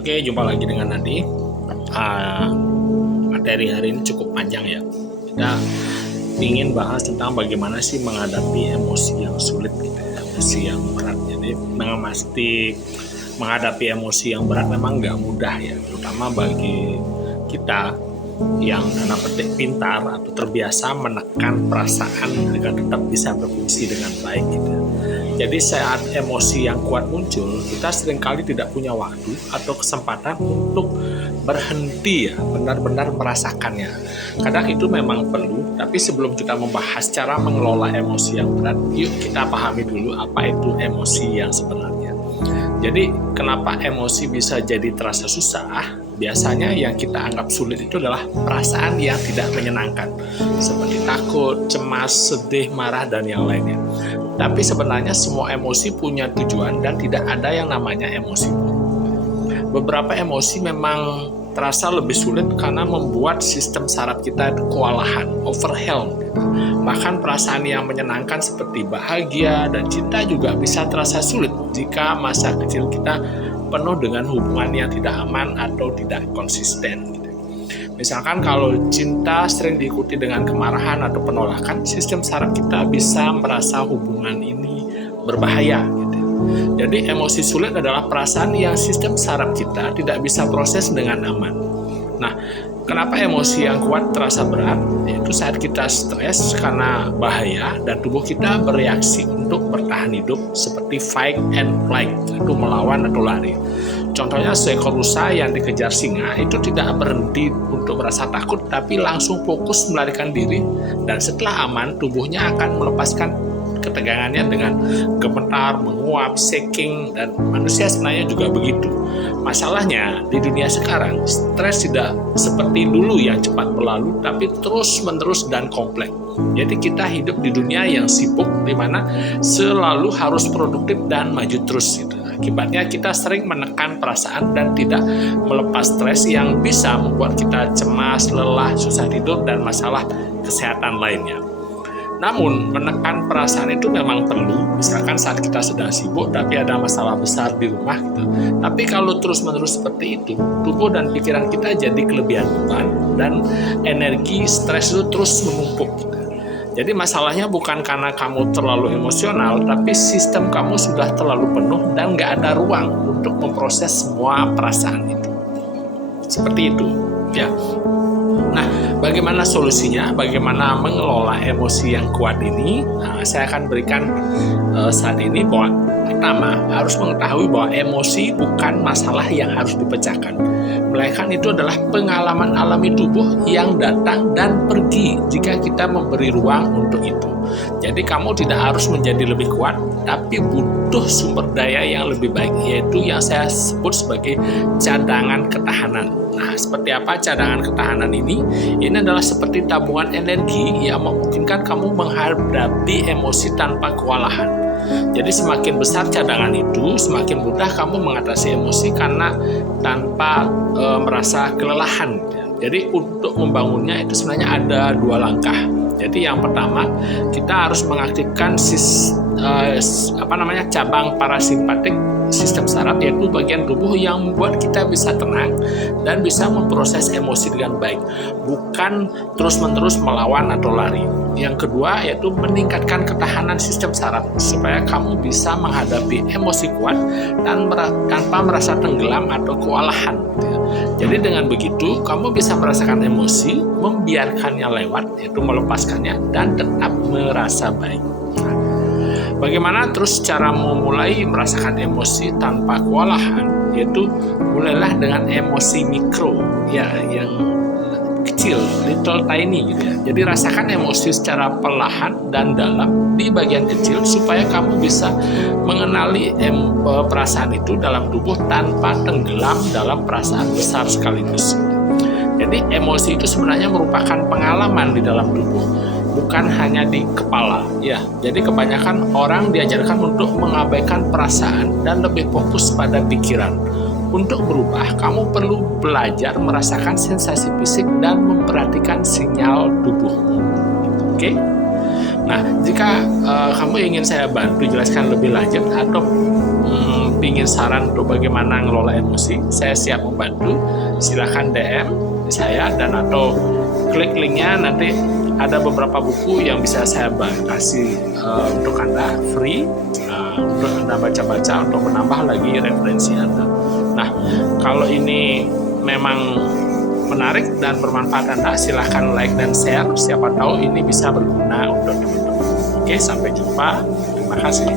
Oke, jumpa lagi dengan Nadi. Materi hari ini cukup panjang ya. Kita ingin bahas tentang bagaimana sih menghadapi emosi yang sulit, gitu ya, emosi yang berat. Jadi menghadapi emosi yang berat memang nggak mudah ya, terutama bagi kita yang tanda petik pintar atau terbiasa menekan perasaan agar tetap bisa berfungsi dengan baik gitu. Jadi saat emosi yang kuat muncul, kita seringkali tidak punya waktu atau kesempatan untuk berhenti ya, benar-benar merasakannya. Kadang itu memang perlu, tapi sebelum kita membahas cara mengelola emosi yang berat, yuk kita pahami dulu apa itu emosi yang sebenarnya. Jadi kenapa emosi bisa jadi terasa susah? Biasanya yang kita anggap sulit itu adalah perasaan yang tidak menyenangkan, seperti takut, cemas, sedih, marah, dan yang lainnya. Tapi sebenarnya semua emosi punya tujuan dan tidak ada yang namanya emosi buruk. Beberapa emosi memang terasa lebih sulit karena membuat sistem saraf kita kewalahan, overwhelmed. Bahkan perasaan yang menyenangkan seperti bahagia dan cinta juga bisa terasa sulit jika masa kecil kita penuh dengan hubungan yang tidak aman atau tidak konsisten. Misalkan kalau cinta sering diikuti dengan kemarahan atau penolakan, sistem saraf kita bisa merasa hubungan ini berbahaya. Jadi emosi sulit adalah perasaan yang sistem saraf kita tidak bisa proses dengan aman. Nah, kenapa emosi yang kuat terasa berat? Yaitu saat kita stres karena bahaya dan tubuh kita bereaksi untuk bertahan hidup seperti fight and flight, itu melawan atau lari. Contohnya seekor rusa yang dikejar singa itu tidak berhenti untuk merasa takut, tapi langsung fokus melarikan diri, dan setelah aman tubuhnya akan melepaskan ketegangannya dengan gemetar, menguap, shaking, dan manusia sebenarnya juga begitu. Masalahnya di dunia sekarang stres tidak seperti dulu yang cepat berlalu, tapi terus-menerus dan kompleks. Jadi kita hidup di dunia yang sibuk, di mana selalu harus produktif dan maju terus gitu. Akibatnya kita sering menekan perasaan dan tidak melepas stres yang bisa membuat kita cemas, lelah, susah tidur, dan masalah kesehatan lainnya. Namun, menekan perasaan itu memang perlu, misalkan saat kita sedang sibuk tapi ada masalah besar di rumah gitu. Tapi kalau terus-menerus seperti itu, tubuh dan pikiran kita jadi kelebihan beban dan energi stres itu terus menumpuk gitu. Jadi masalahnya bukan karena kamu terlalu emosional, tapi sistem kamu sudah terlalu penuh dan nggak ada ruang untuk memproses semua perasaan itu. Seperti itu, ya. Nah, bagaimana solusinya? Bagaimana mengelola emosi yang kuat ini? Nah, saya akan berikan saat ini bahwa pertama, harus mengetahui bahwa emosi bukan masalah yang harus dipecahkan, melainkan itu adalah pengalaman alami tubuh yang datang dan pergi jika kita memberi ruang untuk itu. Jadi kamu tidak harus menjadi lebih kuat, tapi butuh sumber daya yang lebih baik, yaitu yang saya sebut sebagai cadangan ketahanan. Nah, seperti apa cadangan ketahanan ini? Ini adalah seperti tabungan energi yang memungkinkan kamu menghadapi emosi tanpa kewalahan. Jadi semakin besar cadangan itu, semakin mudah kamu mengatasi emosi karena tanpa merasa kelelahan. Jadi untuk membangunnya itu sebenarnya ada dua langkah. Jadi yang pertama, kita harus mengaktifkan cabang parasimpatik sistem saraf, yaitu bagian tubuh yang membuat kita bisa tenang dan bisa memproses emosi dengan baik, bukan terus-menerus melawan atau lari. Yang kedua yaitu meningkatkan ketahanan sistem saraf supaya kamu bisa menghadapi emosi kuat dan tanpa merasa tenggelam atau kewalahan. Jadi dengan begitu kamu bisa merasakan emosi, membiarkannya lewat, yaitu melepaskannya, dan tetap merasa baik. Bagaimana terus cara memulai merasakan emosi tanpa kewalahan? Yaitu mulailah dengan emosi mikro, ya, yang kecil, little tiny gitu ya. Jadi rasakan emosi secara perlahan dan dalam di bagian kecil supaya kamu bisa mengenali perasaan itu dalam tubuh tanpa tenggelam dalam perasaan besar sekaligus. Jadi emosi itu sebenarnya merupakan pengalaman di dalam tubuh, bukan hanya di kepala ya. Jadi kebanyakan orang diajarkan untuk mengabaikan perasaan dan lebih fokus pada pikiran. Untuk berubah, kamu perlu belajar merasakan sensasi fisik dan memperhatikan sinyal tubuhmu. Oke? Nah, jika kamu ingin saya bantu jelaskan lebih lanjut atau ingin saran untuk bagaimana ngelola emosi, saya siap membantu. Silahkan DM saya dan atau klik linknya, nanti ada beberapa buku yang bisa saya kasih untuk Anda free, untuk Anda baca-baca untuk menambah lagi referensi Anda. Nah, kalau ini memang menarik dan bermanfaat Anda, silahkan like dan share. Siapa tahu ini bisa berguna untuk teman-teman. Oke, sampai jumpa. Terima kasih.